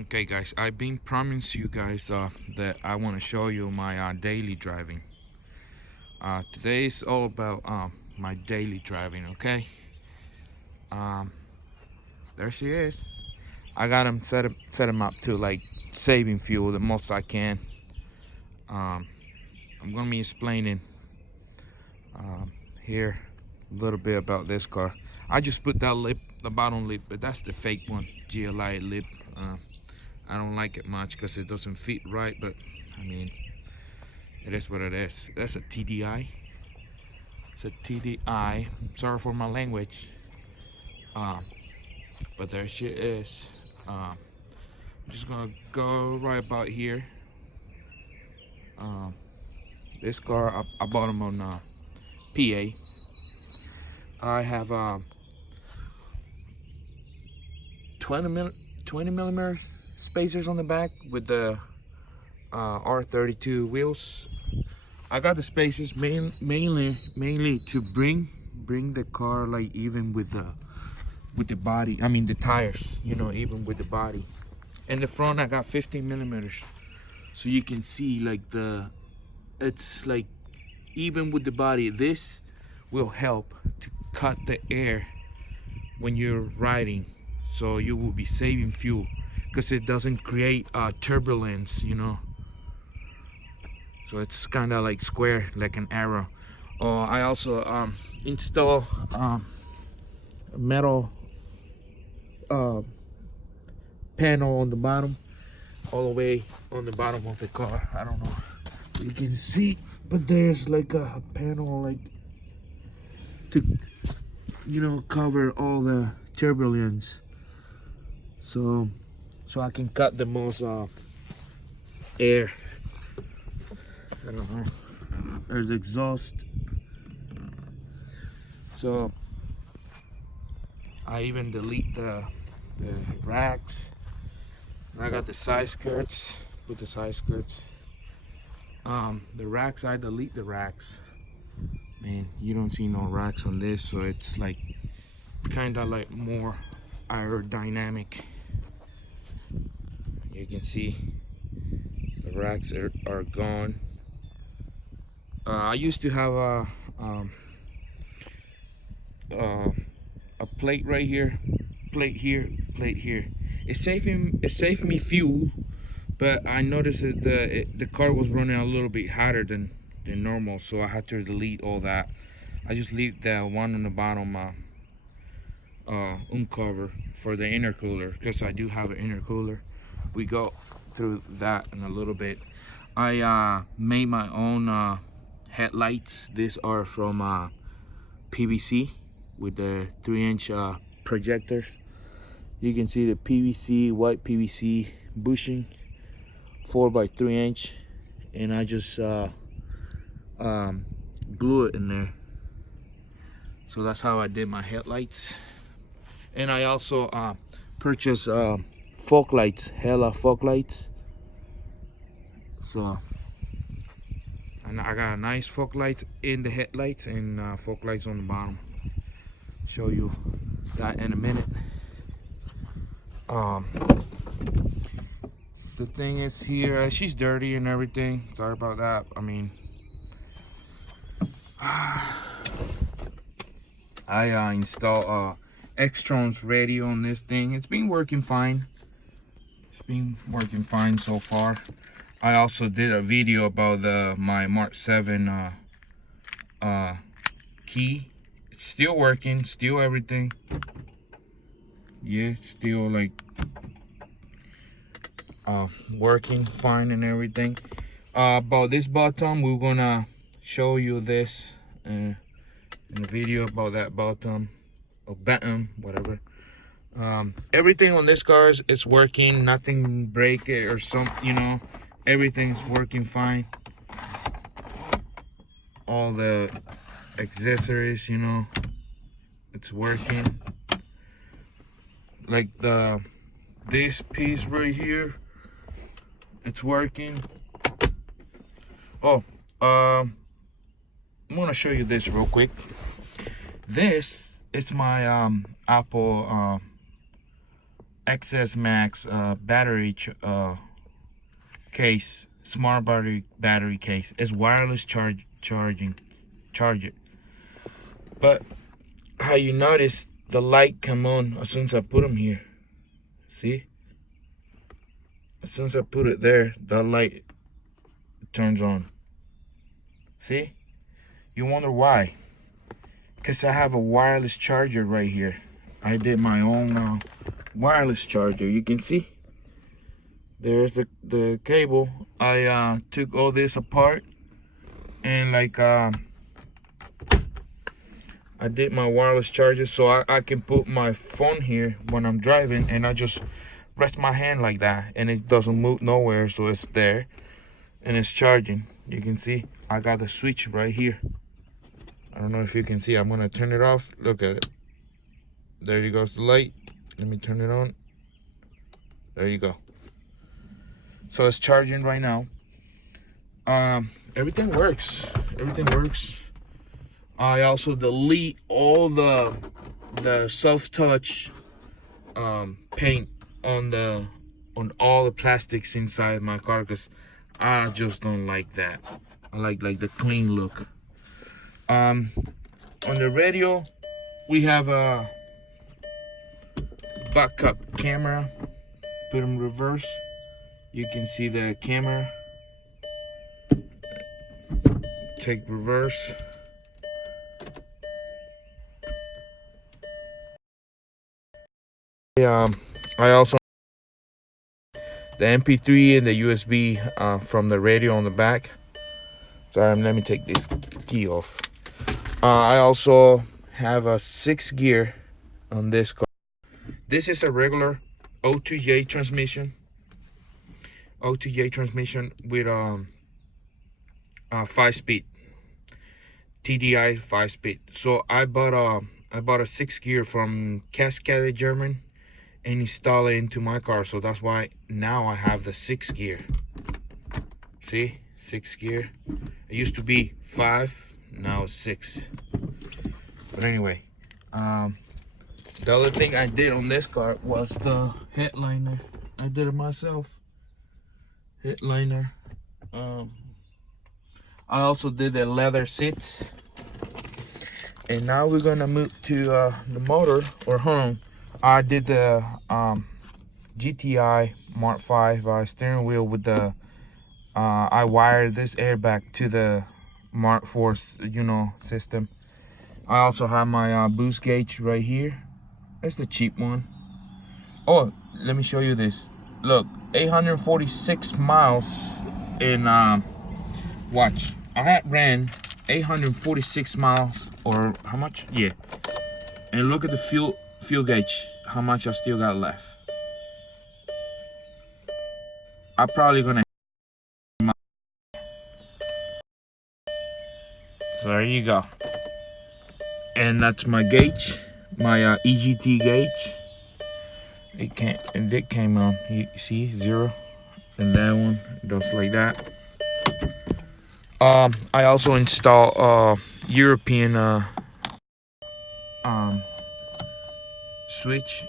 Okay guys, I've been promising you guys that I want to show you my daily driving. Today is all about my daily driving, okay? Um, there she is. I got him set him up to like saving fuel the most I can. I'm gonna be explaining here a little bit about this car. I just put that lip, the bottom lip, but that's the fake one, GLI lip. I don't like it much because it doesn't fit right, but I mean, it is what it is. That's a TDI. It's a TDI. Sorry for my language. But there she is. I'm just gonna go right about here. This car I bought them on PA. I have 20 millimeter spacers on the back with the R32 wheels. I got the spacers mainly to bring the car like even with the body. I mean the tires, you know, even with the body. In the front I got 15 millimeters, so you can see like it's like even with the body. This will help to cut the air when you're riding, so you will be saving fuel because it doesn't create turbulence, you know. So it's kind of like square, like an arrow. I also install a metal panel on the bottom, all the way on the bottom of the car. I don't know if you can see, but there's like a panel like to, you know, cover all the turbulence, so I can cut the most air. I don't know. There's exhaust. So I even delete the racks. I got the side skirts with the side skirts. The racks, I delete the racks. Man, you don't see no racks on this, so it's like kind of like more aerodynamic. You can see the racks are gone. I used to have a plate right here, plate here, plate here. It saved me fuel, but I noticed that the car was running a little bit hotter than normal, so I had to delete all that. I just leave the one on the bottom uncover for the intercooler, because I do have an intercooler. We go through that in a little bit. I made my own headlights. These are from PVC with the 3-inch projectors. You can see the PVC, white PVC bushing, 4x3-inch, and I just glue it in there. So that's how I did my headlights. And I also purchased fog lights, hella fog lights. So, and I got a nice fog lights in the headlights and fog lights on the bottom. Show you that in a minute. The thing is here, she's dirty and everything. Sorry about that. I mean, I installed Extron's radio on this thing. It's been working fine. It's been working fine so far. I also did a video about my Mark 7 key. It's still working, still everything. Yeah, still like working fine and everything. About this bottom, we're gonna show you this in a video about that bottom or bottom, whatever. Everything on this car is working. Nothing break it or some, you know. Everything's working fine. All the accessories, you know, it's working. Like this piece right here, it's working. Oh, I'm gonna show you this real quick. This is my Apple XS Max battery case, smart battery case. It's wireless charge it. But how you notice the light come on as soon as I put them here. See? As soon as I put it there, the light turns on. See? You wonder why? Because I have a wireless charger right here. I did my own wireless charger. You can see there's the cable. I took all this apart and like I did my wireless charger so I can put my phone here when I'm driving, and I just rest my hand like that and it doesn't move nowhere, so it's there and it's charging. You can see I got the switch right here. I don't know if you can see. I'm gonna turn it off. Look at it. There you goes the light. Let me turn it on. There you go. So it's charging right now. Everything works. Everything works. I also delete all the self-touch paint on all the plastics inside my car, because I just don't like that. I like the clean look. On the radio, we have a backup camera. Put in reverse. You can see the camera. Take reverse. I also the MP3 and the USB from the radio on the back. Sorry, let me take this key off. I also have a 6 gear on this car. This is a regular O2J transmission. O2J transmission with 5-speed TDI 5-speed. So I bought a 6 gear from Cascadegerman and install it into my car. So that's why now I have the 6 gear. See, 6 gear. It used to be 5, now it's 6. But anyway, the other thing I did on this car was the headliner. I did it myself. Headliner. I also did the leather seats. And now we're gonna move to the motor or home. I did the GTI Mark 5 steering wheel with the I wired this airbag to the Mark 4 system. I also have my boost gauge right here. It's the cheap one. Oh, let me show you this. Look, 846 miles in watch. I had ran 846 miles, or how much? Yeah. And look at the fuel gauge, how much I still got left. I'm probably gonna. So there you go. And that's my gauge, my EGT gauge. It came on. You see 0, and that one goes like that. I also install European switch.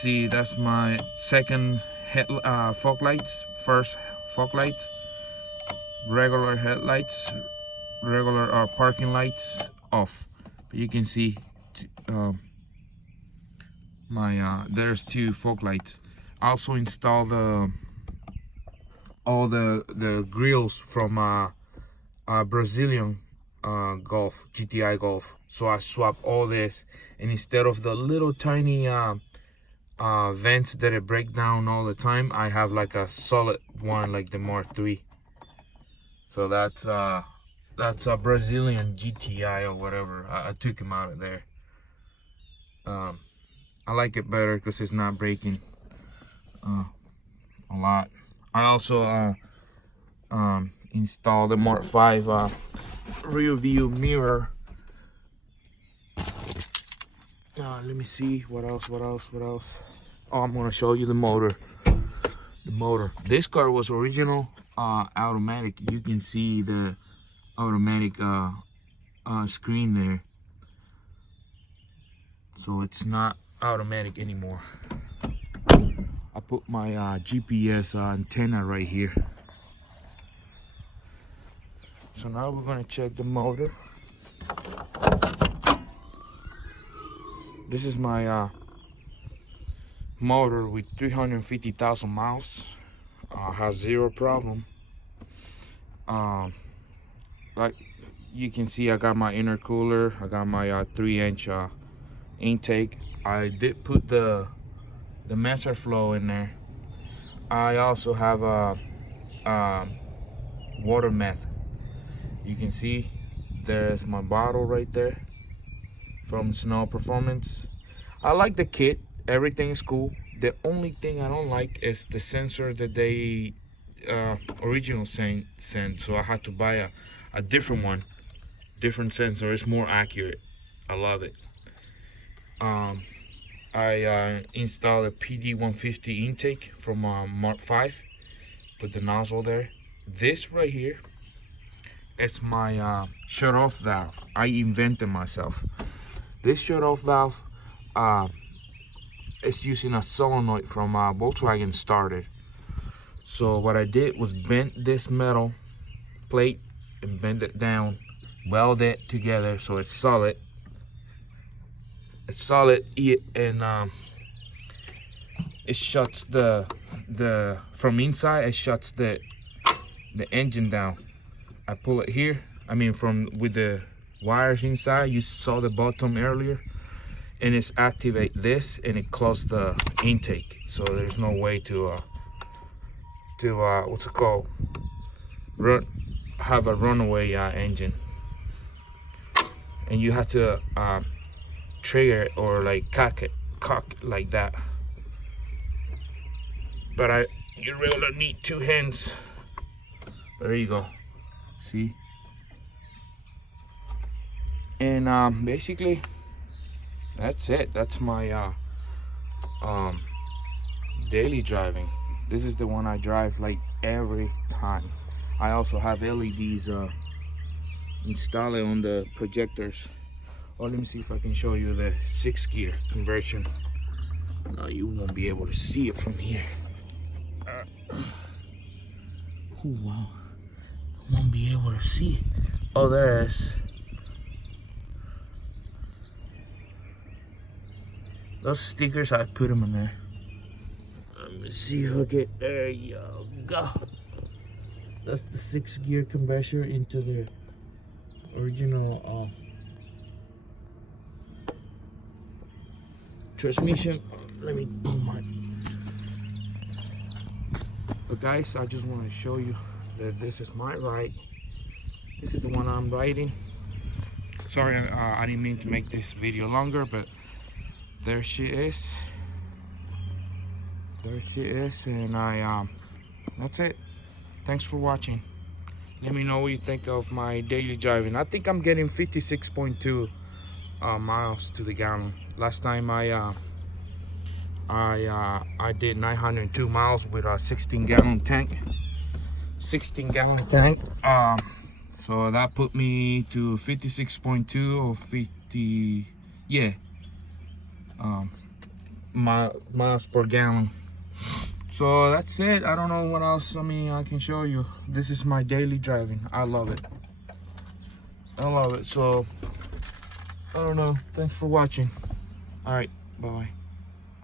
See, that's my second fog lights. First fog lights, regular headlights, regular parking lights off. But you can see my there's 2 fog lights. I also install all the grills from Brazilian Golf, GTI Golf. So I swap all this, and instead of the little tiny vents that it break down all the time, I have like a solid one like the Mark 3. So that's a Brazilian GTI or whatever. I took him out of there. I like it better because it's not breaking a lot. I also installed the Mark 5 rear view mirror. Let me see what else. Oh, I'm gonna show you the motor. This car was original automatic. You can see the automatic screen there. So it's not automatic anymore. put my GPS antenna right here. So now we're gonna check the motor. This is my motor with 350,000 miles. Has zero problem. Like you can see, I got my intercooler. I got my 3-inch intake. I did put the master flow in there. I also have a water meth. You can see there's my bottle right there from Snow Performance. I like the kit. Everything is cool. The only thing I don't like is the sensor that they original sent. So I had to buy a different one, different sensor. It's more accurate. I love it. I installed a PD150 intake from Mark 5. Put the nozzle there. This right here is my shut-off valve. I invented myself. This shut-off valve is using a solenoid from Volkswagen starter. So what I did was bend this metal plate and bend it down, weld it together so it's solid. It's solid, and it shuts the from inside. It shuts the engine down. I pull it here. I mean, from with the wires inside. You saw the bottom earlier, and it's activate this, and it closes the intake. So there's no way to what's it called? Have a runaway engine, and you have to trigger it or like cock it like that. But you really need 2 hands. There you go. See? And basically that's it. That's my daily driving. This is the one I drive like every time. I also have LEDs installed on the projectors. Oh, let me see if I can show you the 6-gear conversion. No, you won't be able to see it from here. Oh, wow. Won't be able to see it. Oh, there it is. Those stickers, I put them in there. Let me see if I get, there you go. That's the 6-gear converter into the original transmission. Let me pull my. But guys, I just want to show you that this is my ride. This is the one I'm riding. Sorry, I didn't mean to make this video longer, but there she is. There she is, and that's it. Thanks for watching. Let me know what you think of my daily driving. I think I'm getting 56.2 miles to the gallon. Last time I did 902 miles with a 16-gallon tank. 16-gallon tank. So that put me to 56.2 or 50, yeah, miles per gallon. So that's it. I don't know what else I can show you. This is my daily driving. I love it. I love it. So I don't know. Thanks for watching. All right, bye-bye.